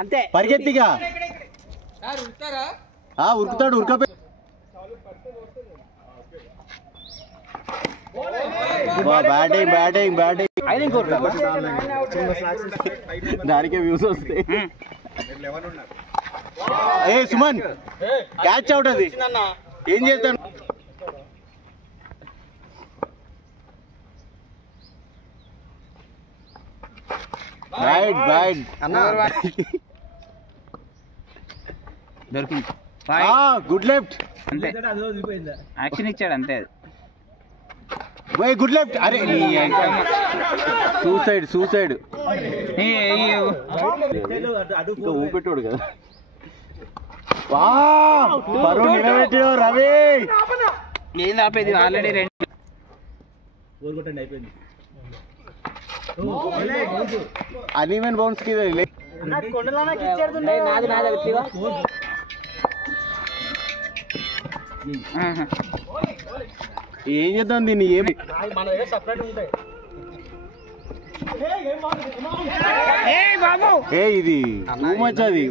అంతే పరిగెత్తిగా ఉరుకుతాడు ఉరకపో batting batting batting దానికే views వస్తాయి. ఏ సుమన్ క్యాచ్ అవుట్ అది ఏం చేస్తాను. రైట్ రైట్ దొరికింది. గుడ్ లెఫ్ట్ అంతే యాక్షన్ ఇచ్చాడు అంతే. Good left. అరే సూసైడ్ సూసైడ్ ఇంకా ఊపెట్టాడు కదా. పరువు నిలబెట్టాడు రవి. ఏం ఆపేది ఆల్రెడీ 2 అయిపోయింది. అన్ఈవెన్ బౌన్స్ కి ఏం చేద్దాం దీన్ని. ఏమి ఏ ఇది టూ మచ్ అది.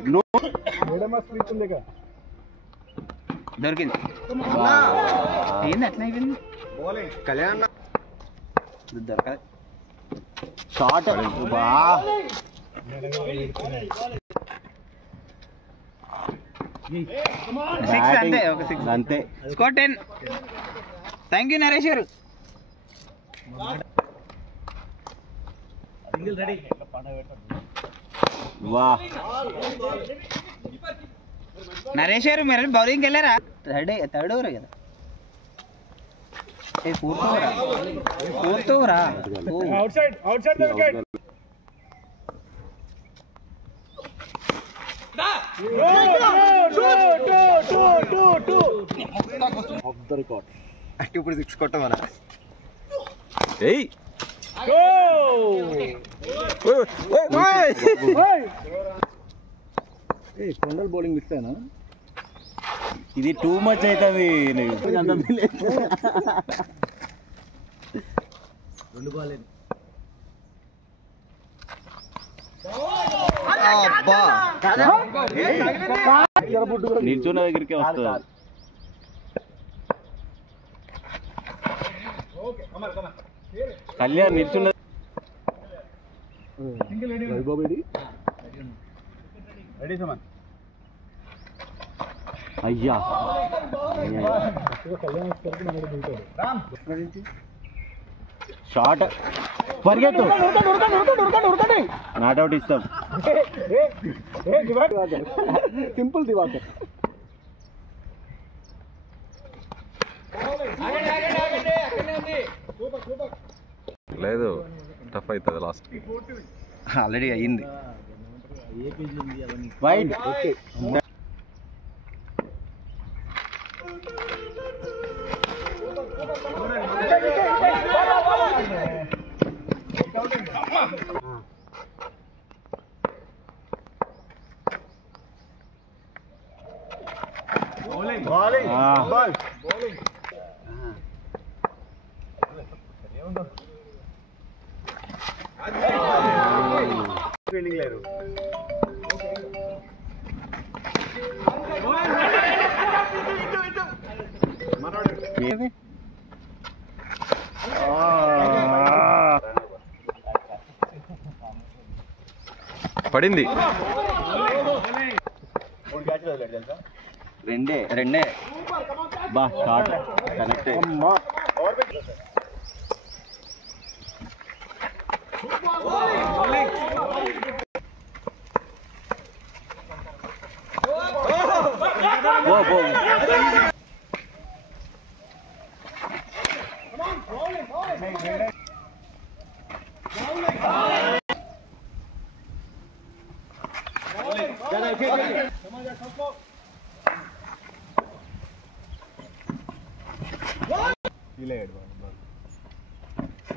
దొరికింది. ఏంది అట్లా అయిపోయింది. కళ్యాణ్ దొరకదు. షార్ట్ బా అంతే ఒక 6 అంతే. స్కోర్ 10. థ్యాంక్ యూ నరేష్ గారు. వా నరేష్ గారు మీరు బౌలింగ్కి వెళ్ళారా? థర్డ్ ఓవర్ కదా. ఫోర్త్ ఓవరా? ఇప్పుడు 6 కొట్టమనా. కొండల్ బౌలింగ్ మిస్ అయినా ఇది టూ మచ్ అవుతుంది. 2 బాల్ నిల్చున్న దగ్గరికి వస్తుంది. కళ్యాణ్ నిల్చున్న అయ్యా షార్ట్ పరిగెత్తు. నాట్ అవుట్ ఇస్తాం. సింపుల్ దివాకర్. లేదు టఫ్ అవుతుంది లాస్ట్. ఆల్రెడీ అయ్యింది. వైడ్ ఫీల్డింగ్ లేదు. పడింది. రెండే బా షార్ట్ కనెక్ట్.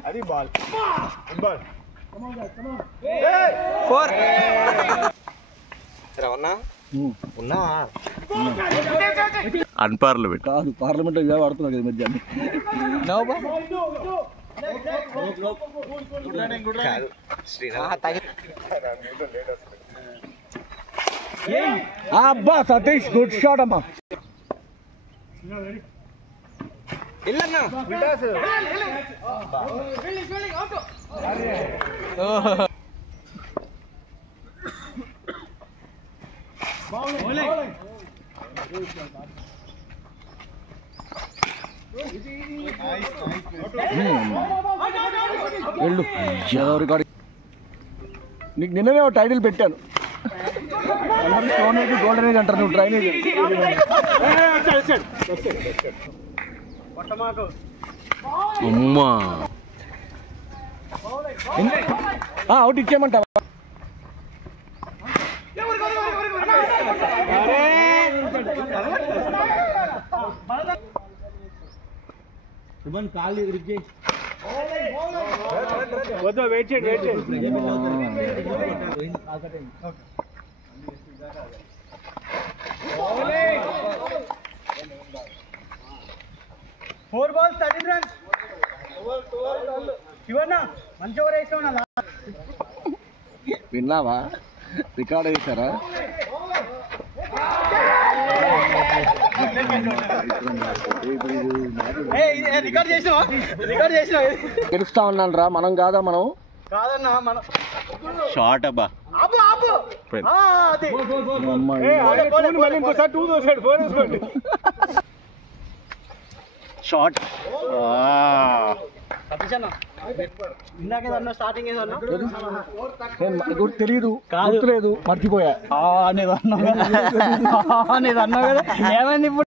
అది బాల్ అన్పార్లమెంట్ కాదు, పార్లమెంట్ వాడుతున్నావు కదా మధ్యాహ్నం. శ్రీరామ్ అబ్బా సతీష్ గుడ్ షాట్ అమ్మా. వెళ్ళు నీకు నిన్ననే టైటిల్ పెట్టాను. గోల్డెన్ ఏజ్ అంటారు, నువ్వు డ్రైనేజ్. అమ్మా అవుట్ ఇచ్చేయమంటావా? కాళ్ళు ఎగిరిచ్చి వెయిట్ చేయండి. Four balls 13 runs. శివన్న మంచి ఓవర్ వేసావు. విన్నావా? రికార్డ్ వేశారా? రికార్డ్ చేసినావా? గెలుస్తా ఉన్నాను రా. మనం కాదా? మనం కాదన్నా, మనం షార్ట్ అబ్బా. షార్ట్ ఇందాకేదన్నా స్టార్టింగ్ ఏదన్నా తెలీదు, గుర్తులేదు, మర్చిపోయా. అనేది అన్నావు కదా, ఏమైంది ఇప్పుడు?